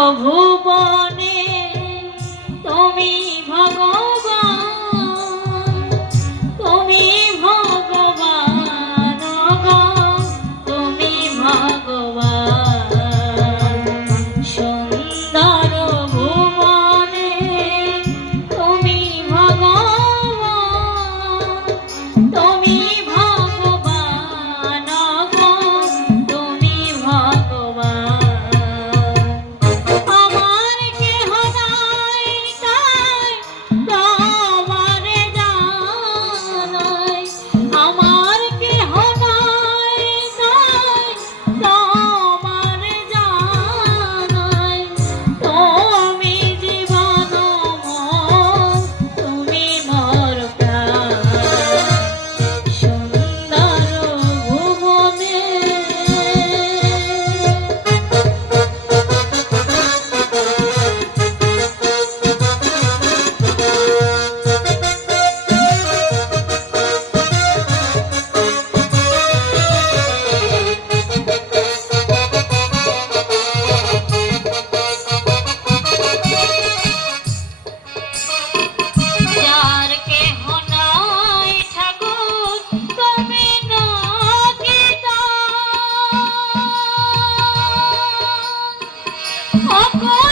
ভুবনে 好 好